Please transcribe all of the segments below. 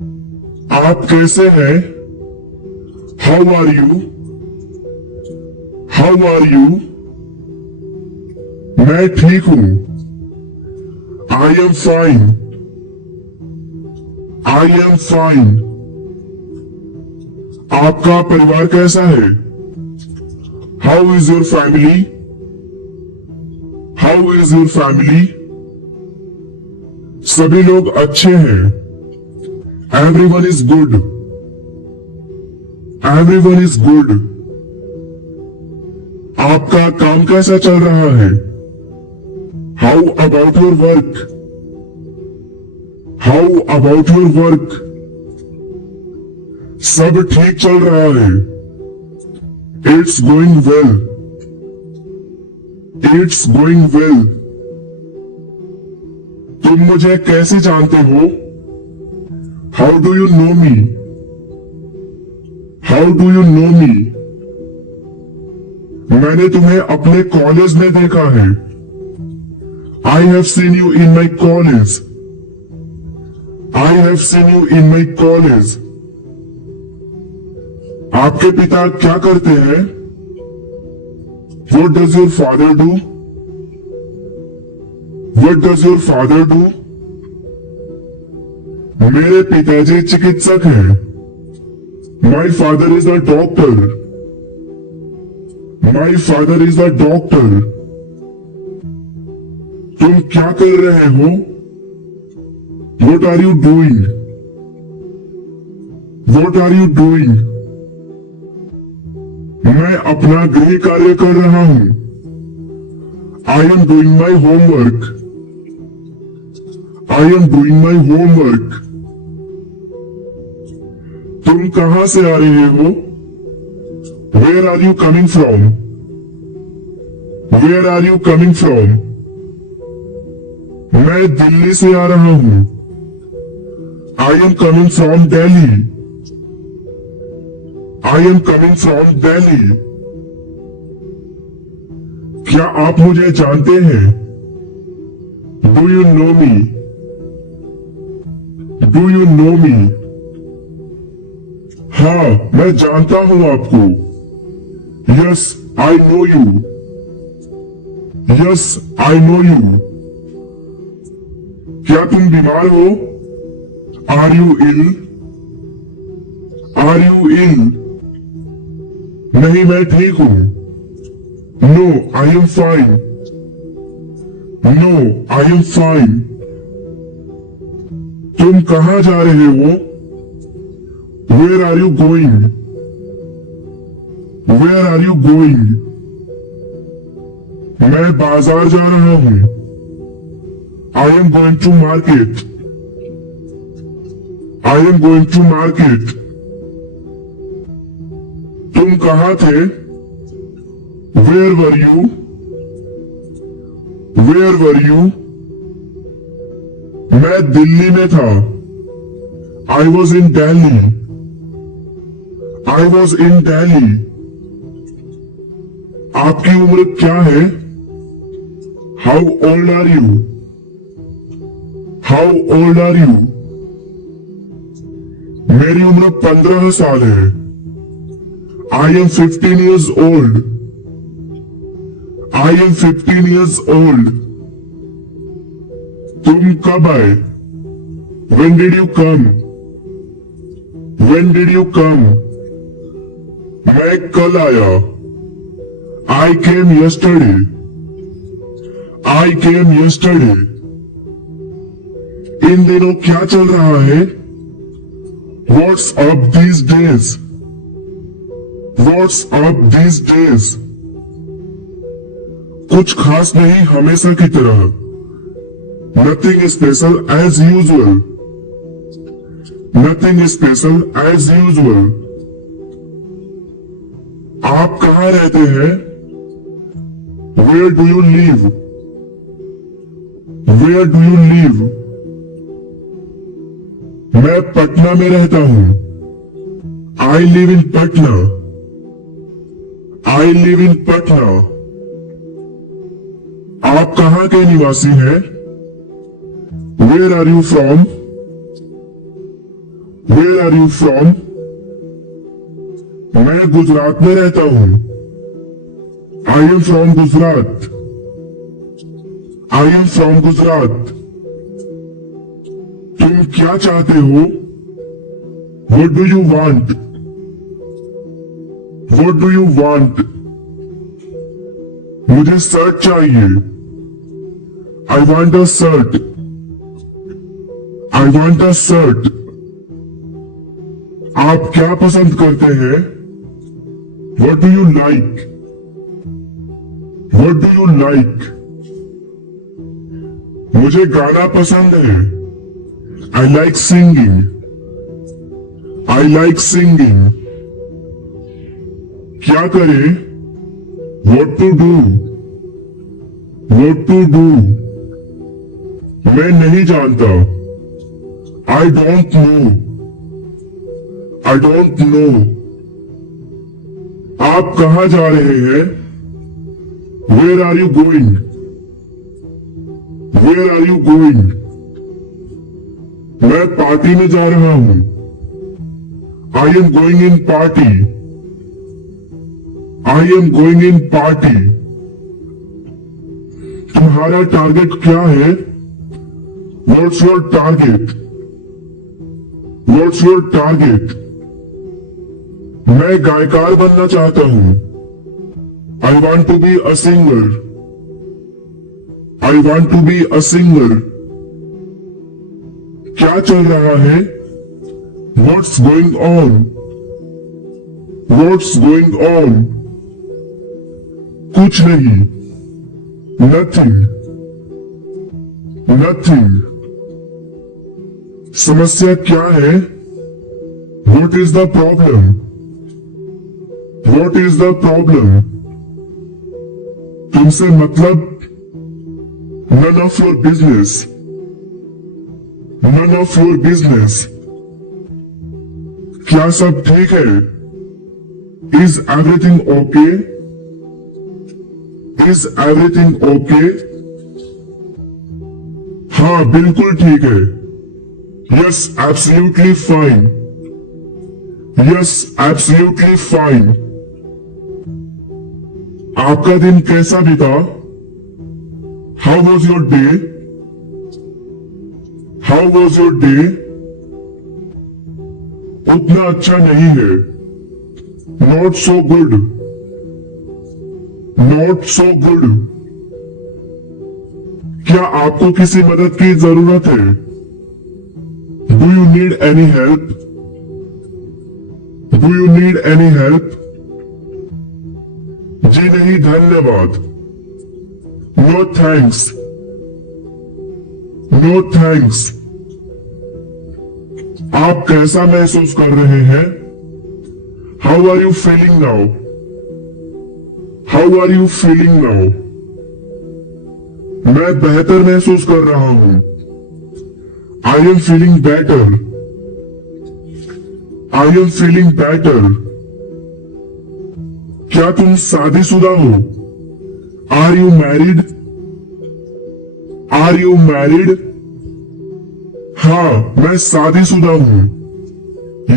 आप कैसे हैं? How are you? How are you? मैं ठीक हूं। I am fine. I am fine. आपका परिवार कैसा है? How is your family? How is your family? सभी लोग अच्छे हैं। Everyone is good. Everyone is good. आपका काम कैसा चल रहा है? How about your work? How about your work? सब ठीक चल रहा है। It's going well. It's going well. तुम मुझे कैसे जानते हो? How do you know me? How do you know me? मैंने तुम्हें अपने कॉलेज में देखा है। I have seen you in my college. I have seen you in my college. आपके पिता क्या करते हैं? What does your father do? What does your father do? मेरे पिताजी चिकित्सक हैं। My father is a doctor. My father is a doctor. तुम क्या कर रहे हो? What are you doing? What are you doing? मैं अपना गृह कार्य कर रहा हूं। I am doing my homework. I am doing my homework. तुम कहां से आ रहे हो? Where are you coming from? Where are you coming from? मैं दिल्ली से आ रहा हूं। I am coming from Delhi. I am coming from Delhi. क्या आप मुझे जानते हैं? Do you know me? Do you know me? हाँ, मैं जानता हूं आपको। Yes, I know you. Yes, I know you. क्या तुम बीमार हो? Are you ill? Are you ill? नहीं, मैं ठीक हूं। No, I am fine. No, I am fine. तुम कहां जा रहे हो? Where are you going? Where are you going? मैं बाजार जा रहा हूं। I am going to market. I am going to market. तुम कहां थे? Where were you? Where were you? मैं दिल्ली में था। I was in Delhi. I was in Delhi. आपकी उम्र क्या है? How old are you? How old are you? मेरी उम्र 15 साल है। I am 15 years old. I am 15 years old. तुम कब आए? When did you come? When did you come? मैं कल आया। I came yesterday. I came yesterday. इन दिनों क्या चल रहा है? What's up these days? What's up these days? कुछ खास नहीं, हमेशा की तरह। Nothing special as usual. Nothing special as usual. आप कहाँ रहते हैं? Where do you live? Where do you live? मैं पटना में रहता हूं। I live in Patna. I live in Patna. आप कहां के निवासी हैं? Where are you from? Where are you from? मैं गुजरात में रहता हूँ। I am from Gujarat. I am from Gujarat. तुम क्या चाहते हो? What do you want? What do you want? मुझे शर्ट चाहिए। I want a shirt. I want a shirt. आप क्या पसंद करते हैं? What do you like? What do you like? मुझे गाना पसंद है। I like singing. I like singing. क्या करें? What to do? What to do? मैं नहीं जानता। I don't know. I don't know. आप कहाँ जा रहे हैं? Where are you going? Where are you going? मैं पार्टी में जा रहा हूं। I am going in party. I am going in party. तुम्हारा टारगेट क्या है? What's your target? What's your target? मैं गायकार बनना चाहता हूं। I want to be a singer. I want to be a singer. क्या चल रहा है? What's going on? What's going on? कुछ नहीं। Nothing. Nothing. समस्या क्या है? What is the problem? What is the problem? तुमसे मतलब? None of your business. None of your business. क्या सब ठीक है? Is everything okay? Is everything okay? हाँ बिल्कुल ठीक है। Yes, absolutely fine. Yes, absolutely fine. आपका दिन कैसा बीता? How was your day? How was your day? उतना अच्छा नहीं है। Not so good. Not so good. क्या आपको किसी मदद की जरूरत है? Do you need any help? Do you need any help? जी नहीं धन्यवाद। No thanks. No thanks. आप कैसा महसूस कर रहे हैं? How are you feeling now? How are you feeling now? मैं बेहतर महसूस कर रहा हूं। I am feeling better. I am feeling better. क्या तुम शादीशुदा हो? Are you married? Are you married? हाँ मैं शादीशुदा हूं।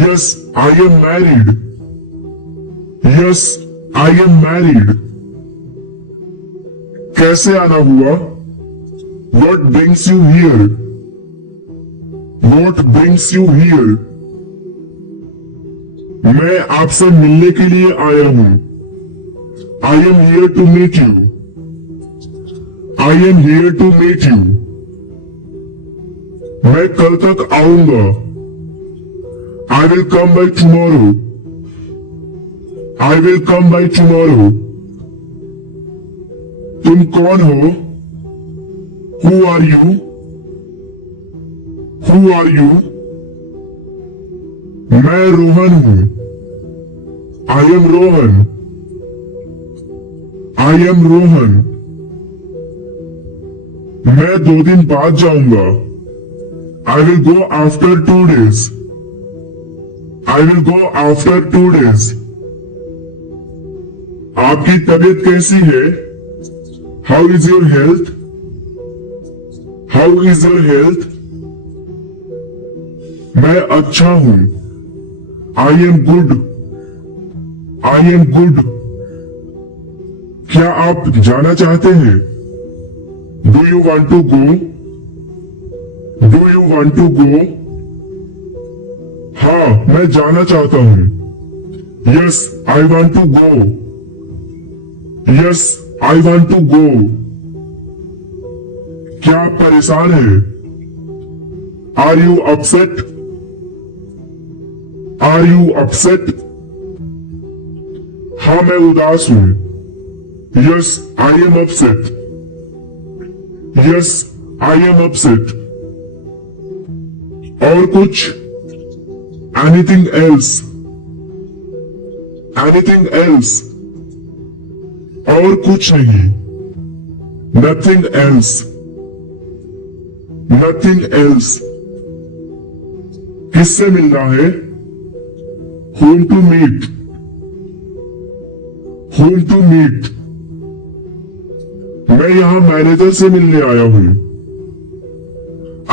Yes, I am married. Yes, I am married. कैसे आना हुआ? What brings you here? What brings you here? मैं आपसे मिलने के लिए आया हूं। I am here to meet you. I am here to meet you. मैं कल तक आऊंगा। I will come by tomorrow. I will come by tomorrow. तुम कौन हो? Who are you? Who are you? मैं रोहन हूं। I am Rohan. I am Rohan. मैं 2 दिन बाद जाऊंगा। I will go after 2 days. I will go after 2 days. आपकी तबीयत कैसी है? How is your health? How is your health? मैं अच्छा हूं। I am good. I am good. क्या आप जाना चाहते हैं? Do you want to go? Do you want to go? हाँ, मैं जाना चाहता हूं। Yes I want to go. Yes I want to go. क्या आप परेशान हैं? Are you upset? Are you upset? हाँ, मैं उदास हूं। Yes I am upset. Yes I am upset. और कुछ? Anything else? Anything else? और कुछ नहीं। Nothing else? Nothing else. किससे मिलना है? Whom to meet? Whom to meet? मैं यहां मैनेजर से मिलने आया हूं।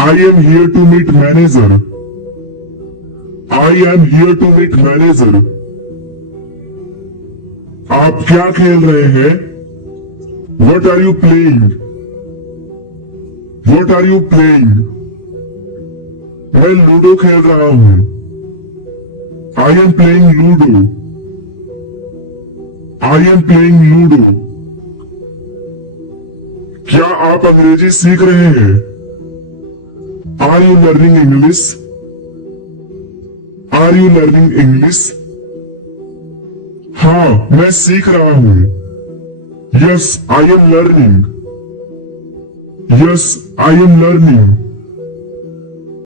I am here to meet manager. I am here to meet manager. आप क्या खेल रहे हैं? What are you playing? What are you playing? मैं लूडो खेल रहा हूं। I am playing Ludo. I am playing Ludo. क्या आप अंग्रेजी सीख रहे हैं? Are you learning English? Are you learning English? हाँ, मैं सीख रहा हूं। Yes, I am learning. Yes, I am learning.